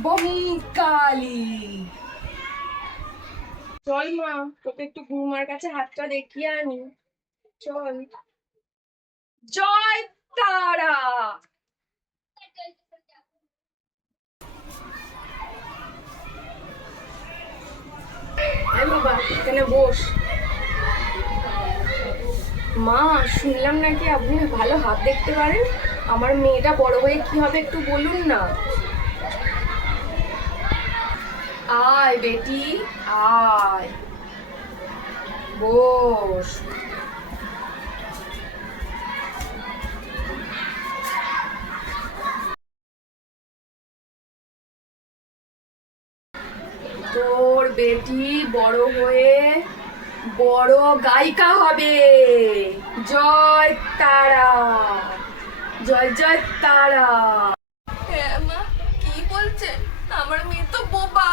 বংকালি। চল মা, তোকে একটু গুরুমার কাছে হাতটা দেখিয়ে আনি। চল। জয় তারা। আয় বাবা, এখানে বস। মা, শুনলাম নাকি আপনি ভালো হাত দেখতে পারেন। আমার মেয়েটা বড় হয়ে কি হবে একটু বলুন না। আয় বেটি, আয়, বস। তোর বেটি বড় হয়ে বড় গায়িকা হবে। জয় তারা, জয় জয় তারা। হ্যাঁ মা, কি বলছেন? আমার মেয়ে তো বোবা।